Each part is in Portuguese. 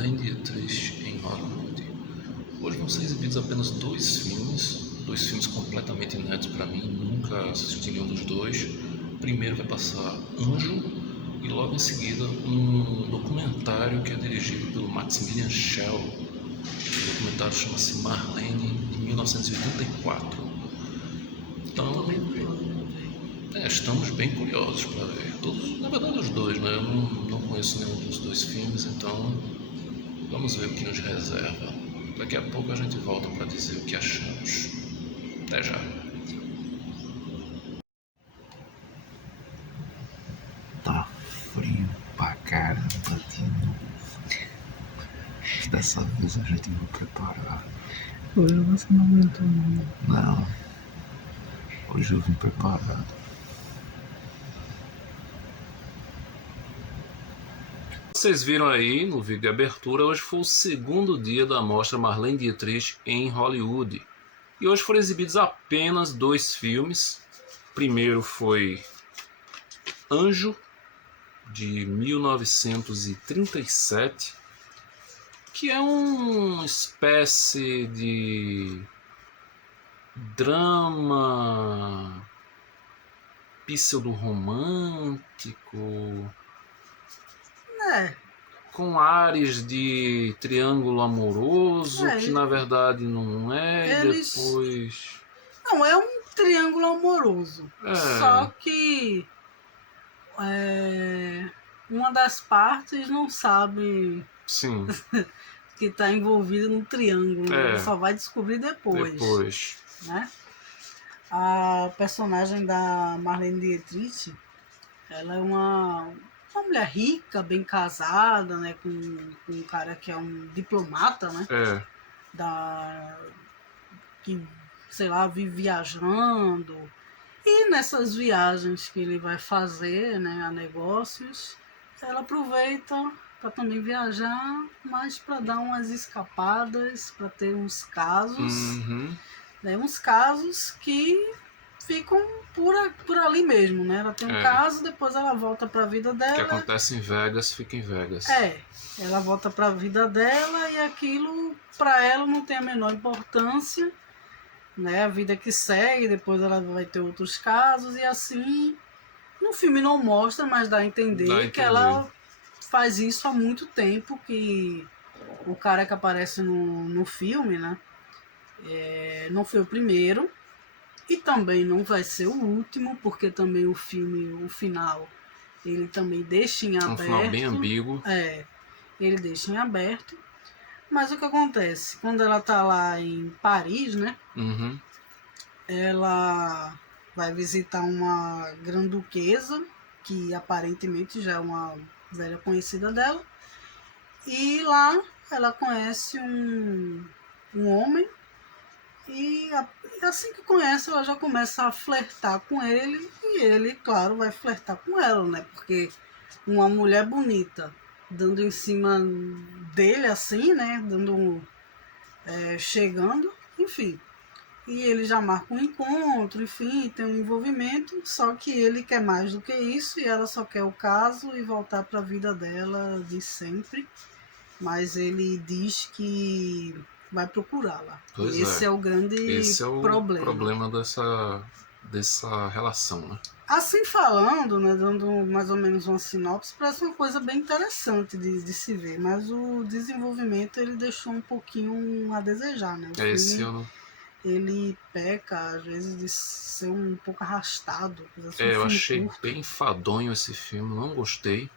Marlene Dietrich em Hollywood. Hoje vão ser exibidos apenas dois filmes completamente inéditos para mim, nunca assisti nenhum dos dois. Primeiro vai passar Anjo e logo em seguida um documentário que é dirigido pelo Maximilian Schell. O documentário chama-se Marlene, de 1984. Então, estamos bem curiosos para ver. Todos, na verdade, os dois, né? Eu não conheço nenhum dos dois filmes, então vamos ver o que nos reserva. Daqui a pouco a gente volta para dizer o que achamos. Até já. Tá frio pra caramba de novo. Dessa vez a gente vai preparar. Hoje você não aguentou não. Não. Hoje eu vim preparado. Vocês viram aí no vídeo de abertura, hoje foi o segundo dia da mostra Marlene Dietrich em Hollywood. E hoje foram exibidos apenas dois filmes. O primeiro foi Anjo, de 1937, que é uma espécie de drama pseudo-romântico, com ares de triângulo amoroso, que na verdade não é, e depois... Não, é um triângulo amoroso, só que uma das partes não sabe Sim. que está envolvida no triângulo, só vai descobrir depois. Né? A personagem da Marlene Dietrich, ela é uma mulher rica, bem casada, né, com um cara que é um diplomata, né, que, sei lá, vive viajando. E nessas viagens que ele vai fazer, né, a negócios, ela aproveita para também viajar, mas para dar umas escapadas, para ter uns casos, né, uns casos que ficam por ali mesmo, né? Ela tem um caso, depois ela volta para a vida dela. O que acontece em Vegas, fica em Vegas. Ela volta para a vida dela e aquilo para ela não tem a menor importância, né? A vida que segue, depois ela vai ter outros casos e assim. No filme não mostra, mas dá a entender que ela faz isso há muito tempo, que o cara que aparece no filme, né? Não foi o primeiro. E também não vai ser o último, porque também o filme, o final, ele também deixa em aberto. Um final bem ambíguo. Ele deixa em aberto. Mas o que acontece? Quando ela tá lá em Paris, né? Ela vai visitar uma grã-duquesa, que aparentemente já é uma velha conhecida dela. E lá ela conhece um homem. E assim que conhece, ela já começa a flertar com ele. E ele, claro, vai flertar com ela, né? Porque uma mulher bonita dando em cima dele assim, né? Chegando, enfim. E ele já marca um encontro, enfim, tem um envolvimento. Só que ele quer mais do que isso e ela só quer o caso e voltar para a vida dela de sempre. Mas ele diz que vai procurá-la. Esse é o grande problema dessa relação, né? Assim falando, né, dando mais ou menos uma sinopse, parece uma coisa bem interessante de se ver, mas o desenvolvimento ele deixou um pouquinho a desejar, né? Ele peca, às vezes, de ser um pouco arrastado. Eu achei bem enfadonho esse filme, não gostei.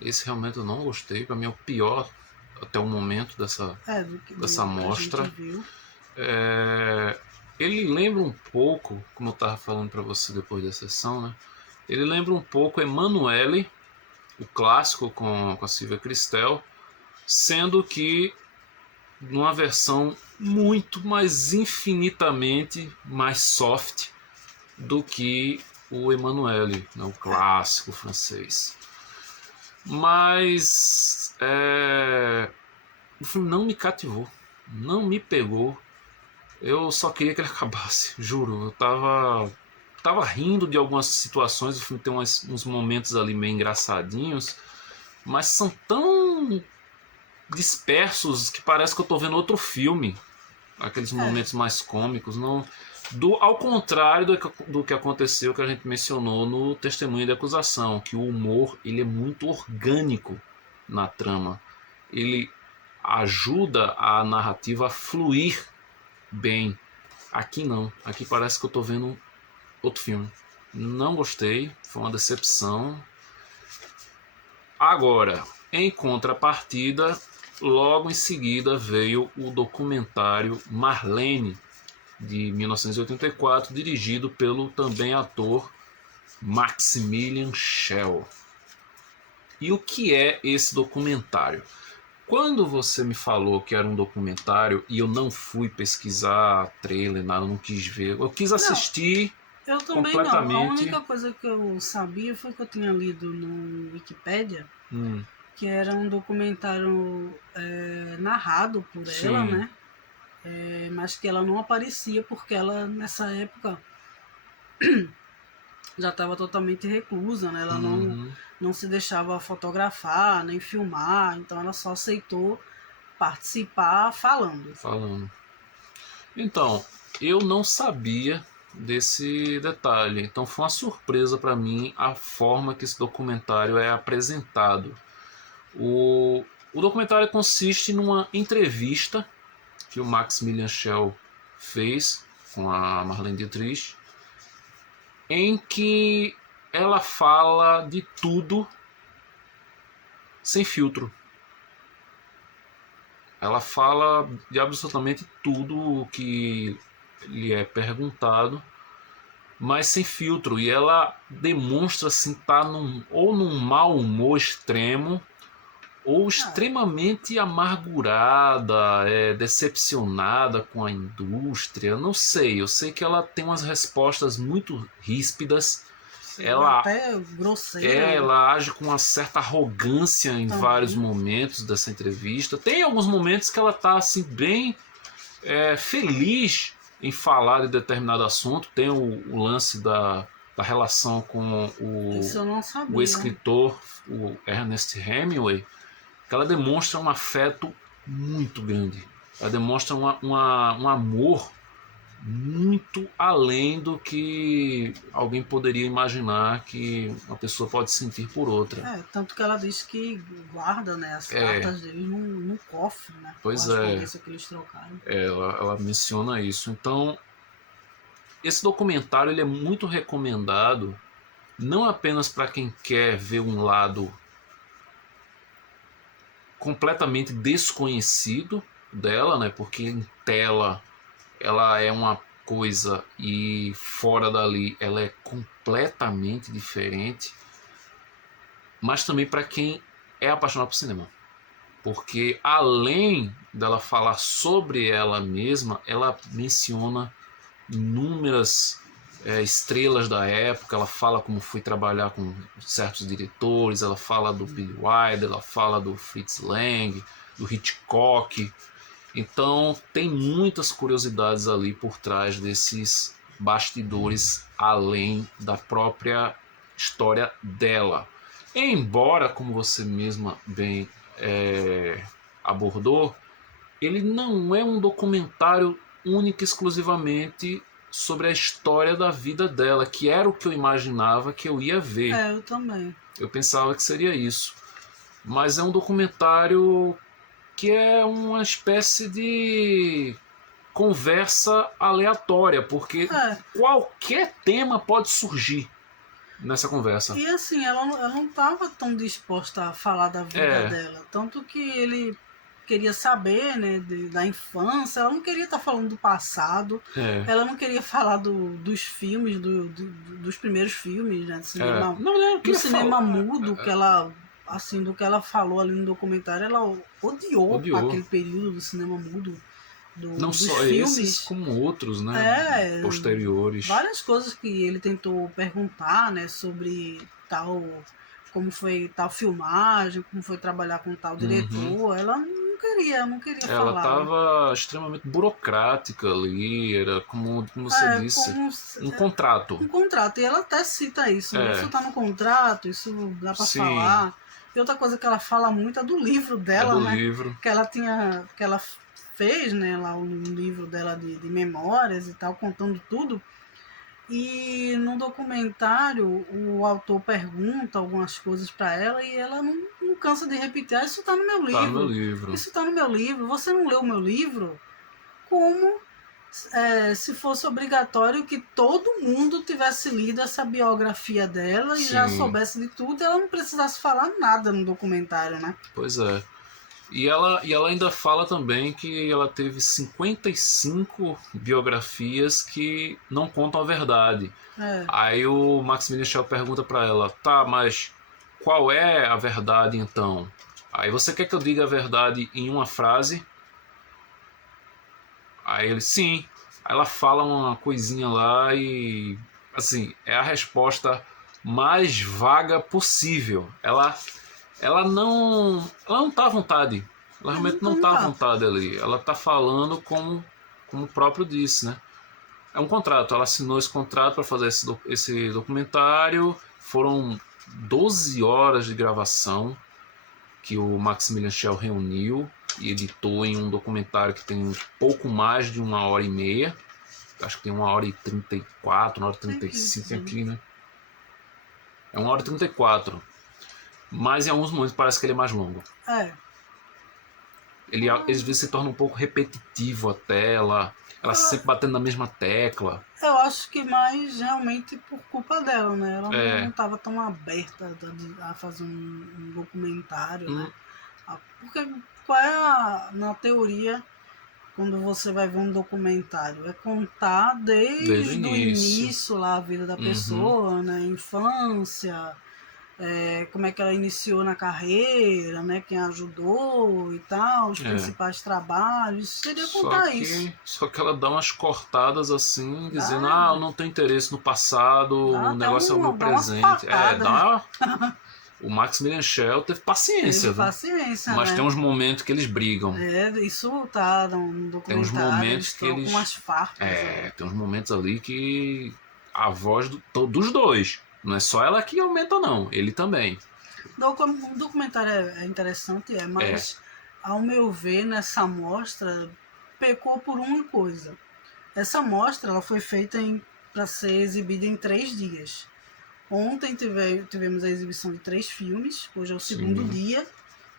Esse realmente eu não gostei, para mim é o pior até o momento dessa mostra. Ele lembra um pouco, como eu estava falando para você depois da sessão, né? Ele lembra um pouco Emanuele, o clássico com a Sylvia Kristel, sendo que numa versão muito mais infinitamente mais soft do que o Emanuele, né? O clássico francês. Mas o filme não me cativou, não me pegou. Eu só queria que ele acabasse, juro. Eu tava rindo de algumas situações. O filme tem uns momentos ali meio engraçadinhos, mas são tão dispersos que parece que eu tô vendo outro filme. Aqueles momentos mais cômicos. Não, ao contrário do que aconteceu, que a gente mencionou no Testemunho de Acusação, que o humor ele é muito orgânico na trama. Ele ajuda a narrativa a fluir bem. Aqui não. Aqui parece que eu tô vendo outro filme. Não gostei, foi uma decepção. Agora, em contrapartida, logo em seguida veio o documentário Marlene, de 1984, dirigido pelo também ator Maximilian Schell. E o que é esse documentário? Quando você me falou que era um documentário e eu não fui pesquisar trailer, nada, não quis ver, eu quis assistir. Eu também completamente. não. A única coisa que eu sabia foi que eu tinha lido no Wikipedia que era um documentário narrado por ela, né? Mas que ela não aparecia porque ela, nessa época, já estava totalmente reclusa, né? Ela não se deixava fotografar, nem filmar, então ela só aceitou participar falando. Então, eu não sabia desse detalhe, então foi uma surpresa para mim a forma que esse documentário é apresentado. O documentário consiste numa entrevista que o Maximilian Schell fez com a Marlene Dietrich, em que ela fala de tudo sem filtro. Ela fala de absolutamente tudo o que lhe é perguntado, mas sem filtro. E ela demonstra assim, estar ou num mau humor extremo, ou extremamente amargurada, decepcionada com a indústria. Não sei, eu sei que ela tem umas respostas muito ríspidas. Ela até grosseira. Ela age com uma certa arrogância em vários momentos dessa entrevista. Tem alguns momentos que ela está assim, bem feliz em falar de determinado assunto. Tem o lance da relação com o escritor, o Ernest Hemingway, que ela demonstra um afeto muito grande. Ela demonstra um amor muito além do que alguém poderia imaginar que uma pessoa pode sentir por outra. Tanto que ela diz que guarda, né, as cartas dele num cofre, né? Pois que eles trocaram. Ela menciona isso. Então, esse documentário ele é muito recomendado, não apenas para quem quer ver um lado completamente desconhecido dela, né? Porque em tela ela é uma coisa e fora dali ela é completamente diferente, mas também para quem é apaixonado por cinema, porque além dela falar sobre ela mesma, ela menciona inúmeras estrelas da época. Ela fala como foi trabalhar com certos diretores, ela fala do Billy Wilder, ela fala do Fritz Lang, do Hitchcock. Então tem muitas curiosidades ali por trás desses bastidores, além da própria história dela. Embora, como você mesma bem abordou, ele não é um documentário único e exclusivamente sobre a história da vida dela, que era o que eu imaginava que eu ia ver. Eu também. Eu pensava que seria isso. Mas é um documentário que é uma espécie de conversa aleatória, porque qualquer tema pode surgir nessa conversa. E assim, ela não estava tão disposta a falar da vida dela, tanto que ele queria saber, né, da infância. Ela não queria estar falando do passado, ela não queria falar dos filmes, dos primeiros filmes, né, do cinema mudo, que ela, assim, do que ela falou ali no documentário. Ela odiou aquele período do cinema mudo. Não só filmes, esses, como outros, né, posteriores. Várias coisas que ele tentou perguntar, né, sobre como foi tal filmagem, como foi trabalhar com tal diretor. Ela não queria falar. Ela estava extremamente burocrática ali, era como você disse, um contrato. Um contrato, e ela até cita isso, né? Isso está no contrato, isso dá para falar. E outra coisa que ela fala muito é do livro É dela, do né? livro. Que ela fez, né, lá um livro dela de memórias e tal, contando tudo. E no documentário o autor pergunta algumas coisas para ela e ela não cansa de repetir: isso está no meu livro. Tá no meu livro. Isso está no meu livro. Você não leu o meu livro? Como se fosse obrigatório que todo mundo tivesse lido essa biografia dela e já Sim. soubesse de tudo, e ela não precisasse falar nada no documentário, né? Pois é. E ela ainda fala também que ela teve 55 biografias que não contam a verdade. É. Aí o Maximilian Schell pergunta para ela: tá, mas qual é a verdade então? Aí você quer que eu diga a verdade em uma frase? Aí ele: sim. Aí ela fala uma coisinha lá e, assim, é a resposta mais vaga possível. Ela não tá à vontade. Ela realmente não tá à vontade ali. Ela tá falando como o próprio disse, né? É um contrato. Ela assinou esse contrato para fazer esse documentário. Foram 12 horas de gravação que o Maximilian Schell reuniu e editou em um documentário que tem pouco mais de 1h30. Acho que tem 1h34, 1h35 aqui, né? É 1h34. Mas em alguns momentos parece que ele é mais longo. É. Ele às vezes se torna um pouco repetitivo até, ela sempre batendo na mesma tecla. Eu acho que mais realmente por culpa dela, né? Ela não É. estava tão aberta a fazer um documentário, né? Porque qual é na teoria, quando você vai ver um documentário? É contar desde o início lá a vida da pessoa, né? Infância, como é que ela iniciou na carreira, né? Quem ajudou e tal, os principais trabalhos. Seria contar isso. Só que ela dá umas cortadas assim, dizendo: eu não tenho interesse no passado, o negócio é o meu presente. O Maximilian Schell teve paciência, Teve paciência, mas né? tem uns momentos que eles brigam. Isso tá no documentário. Tem uns momentos que eles. Com umas farpas. Tem uns momentos ali que a voz dos dois. Não é só ela que aumenta, não. Ele também. O documentário é interessante, mas ao meu ver, nessa amostra, pecou por uma coisa. Essa amostra ela foi feita para ser exibida em 3 dias. Ontem tivemos a exibição de 3 filmes, hoje é o segundo dia,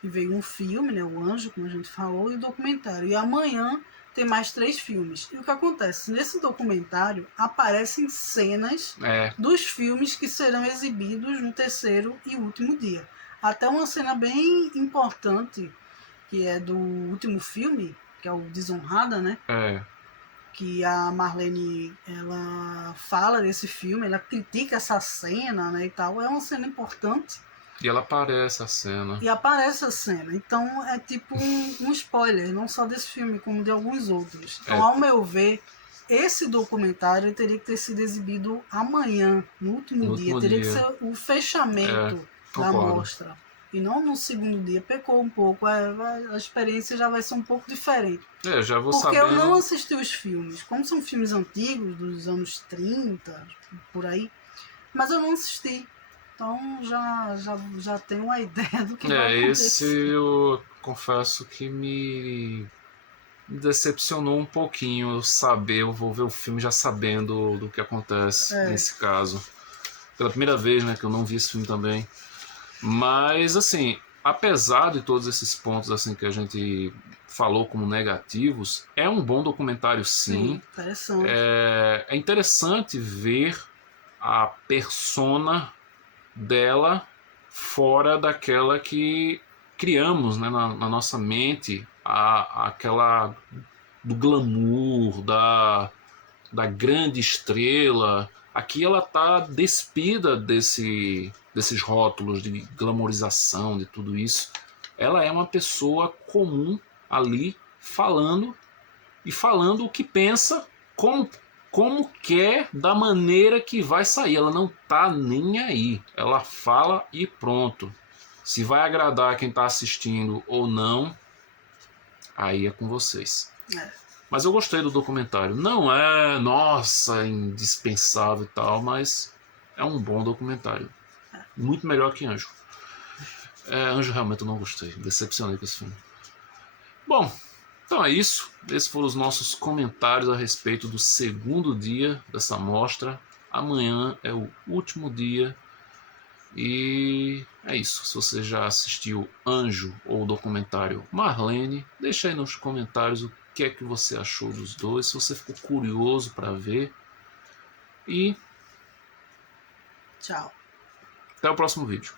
e veio um filme, né, O Anjo, como a gente falou, e o documentário. E amanhã tem mais 3 filmes. E o que acontece? Nesse documentário aparecem cenas dos filmes que serão exibidos no terceiro e último dia. Até uma cena bem importante, que é do último filme, que é o Desonrada, né? Que a Marlene, ela fala desse filme, ela critica essa cena, né, e tal. É uma cena importante. E ela aparece a cena. Então é tipo um spoiler, não só desse filme, como de alguns outros. Então, ao meu ver, esse documentário teria que ter sido exibido amanhã, no último dia. Teria que ser o fechamento da mostra. E não no segundo dia. Pecou um pouco. A experiência já vai ser um pouco diferente. Já vou Porque sabendo. eu não assisti os filmes. Como são filmes antigos, dos anos 30, por aí. Mas eu não assisti. Então já tenho uma ideia do que vai acontecer. Esse eu confesso que me decepcionou um pouquinho saber. Eu vou ver o filme já sabendo do que acontece nesse caso. Pela primeira vez, né, que eu não vi esse filme também. Mas, assim, apesar de todos esses pontos assim que a gente falou como negativos, é um bom documentário, sim. Interessante. É interessante ver a persona dela fora daquela que criamos, né, na nossa mente, aquela do glamour, da grande estrela. Aqui ela está despida desses rótulos de glamorização, de tudo isso. Ela é uma pessoa comum ali, falando o que pensa, como quer, da maneira que vai sair. Ela não tá nem aí. Ela fala e pronto. Se vai agradar quem está assistindo ou não, aí é com vocês. Mas eu gostei do documentário. Não é, nossa, indispensável e tal, mas é um bom documentário. Muito melhor que Anjo. Anjo realmente eu não gostei, decepcionei com esse filme. Bom, então é isso. Esses foram os nossos comentários a respeito do segundo dia dessa mostra. Amanhã é o último dia. E é isso. Se você já assistiu Anjo ou o documentário Marlene, deixa aí nos comentários o que é que você achou dos dois. Se você ficou curioso para ver. E Tchau. até o próximo vídeo.